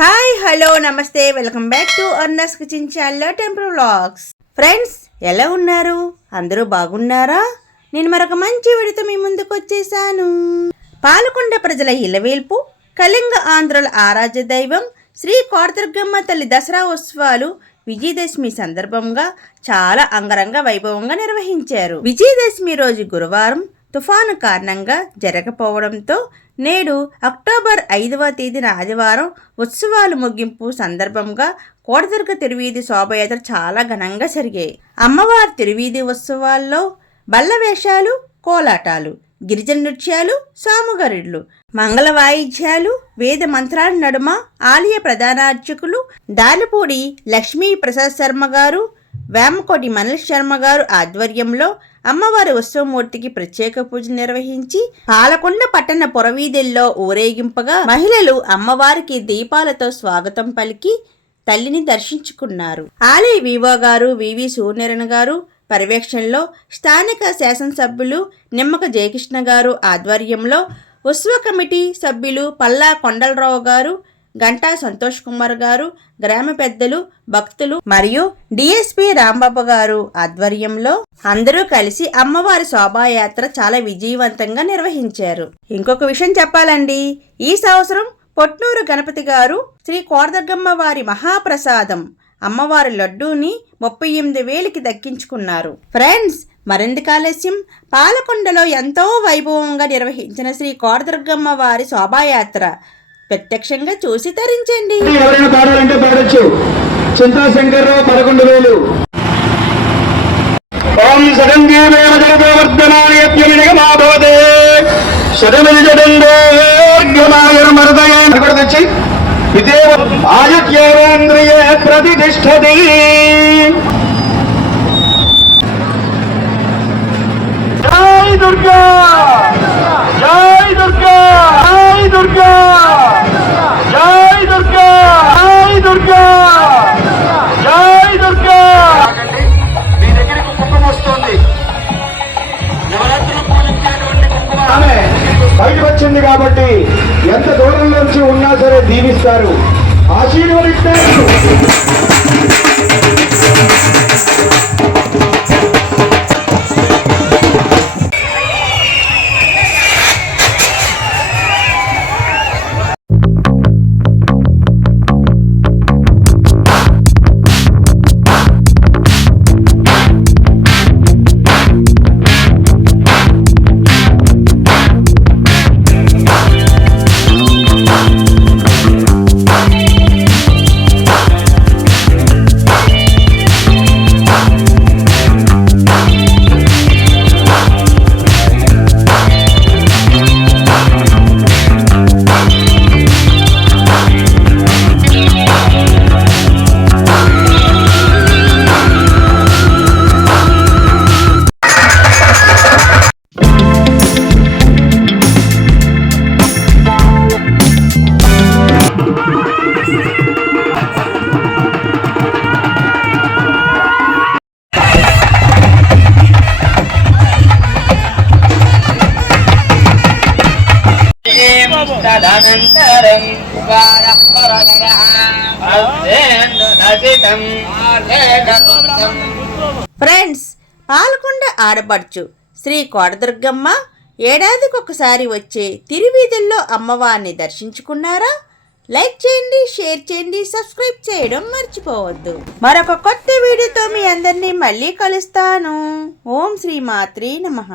Hi hello నమస్తే. Welcome back to అర్నస్ kitchen channel temple vlogs friends ఎలా ఉన్నారు? అందరూ బాగున్నారా? నేను మరొక మంచి విడితో మీ ముందుకు వచ్చేసాను. పాలకొండ ప్రజల ఇలవేల్పు కళింగ ఆంధ్రుల ఆరాధ్య దైవం శ్రీ కోటదుర్గమ్మ తల్లి దసరా ఉత్సవాలు విజయదశమి సందర్భంగా చాలా అంగరంగ వైభవంగా నిర్వహించారు. విజయదశమి రోజు గురువారం తుఫాను కారణంగా జరగకపోవడంతో నేడు అక్టోబర్ ఐదవ తేదీన ఆదివారం ఉత్సవాలు ముగింపు సందర్భంగా కోటదుర్గ తిరువీధి శోభయాత్ర చాలా ఘనంగా జరిగాయి. అమ్మవారి తిరువీధి ఉత్సవాల్లో బల్ల వేషాలు కోలాటాలు గిరిజన నృత్యాలు సాముగరుడ్లు మంగళ వాయిద్యాలు వేద మంత్రాల నడుమ ఆలయ ప్రధాన దానిపూడి దాలిపూడి లక్ష్మీ ప్రసాద్ శర్మ గారు వేమకోటి మనల్ శర్మ గారు ఆధ్వర్యంలో అమ్మవారి ఉత్సవమూర్తికి ప్రత్యేక పూజలు నిర్వహించి పాలకొండ పట్టణ పురవీధుల్లో ఊరేగింపగా మహిళలు అమ్మవారికి దీపాలతో స్వాగతం పలికి తల్లిని దర్శించుకున్నారు. ఆలయ వివో గారు వివి సూర్యరణ గారు పర్యవేక్షణలో స్థానిక శాసనసభ్యులు నిమ్మక జయకృష్ణ గారు ఆధ్వర్యంలో ఉత్సవ కమిటీ సభ్యులు పల్లా కొండలరావు గారు గంటా సంతోష్ కుమార్ గారు గ్రామ పెద్దలు భక్తులు మరియు డిఎస్పి రాంబాబు గారు ఆధ్వర్యంలో అందరూ కలిసి అమ్మవారి శోభాయాత్ర చాలా విజయవంతంగా నిర్వహించారు. ఇంకొక విషయం చెప్పాలండి. ఈ సంవత్సరం పొట్నూరు గణపతి గారు శ్రీ కోరదగ్గమ్మ వారి మహాప్రసాదం అమ్మవారి లడ్డూని ముప్పై ఎనిమిది వేలకి దక్కించుకున్నారు. ఫ్రెండ్స్ మరింత ఆలస్యం? పాలకొండలో ఎంతో వైభవంగా నిర్వహించిన శ్రీ కోరదుర్గమ్మ వారి శోభాయాత్ర ప్రత్యక్షంగా చూసి తరించండి. ఎవరైనా పాడాలంటే పాడొచ్చు. చింతాశంకర్రావు పదకొండు వేలు. ఓం సడంగేవేమ జగదోవర్ధనాయత్యమినగమాభవతే శతమిది జడంగోర్గమాయర్మరదయ కూడా తెచ్చి ఇదేవ ఆదిత్యేంద్రియ ప్రతిష్టతి. జై దుర్గా! జై దుర్గా! జై దుర్గా! సరే ఆశీర్వదిస్తారు తదనంతరం ఫ్రెండ్స్ పాల్కొండ ఆడపడుచు శ్రీ కోటదుర్గమ్మ ఏడాదికి ఒకసారి వచ్చే తిరువీధుల్లో అమ్మవారిని దర్శించుకున్నారా? లైక్ చేయండి షేర్ చేయండి సబ్స్క్రైబ్ చేయడం మర్చిపోవద్దు. మరొక కొత్త వీడియోతో మీ అందరినీ మళ్ళీ కలుస్తాను. ఓం శ్రీ మాత్రి నమః.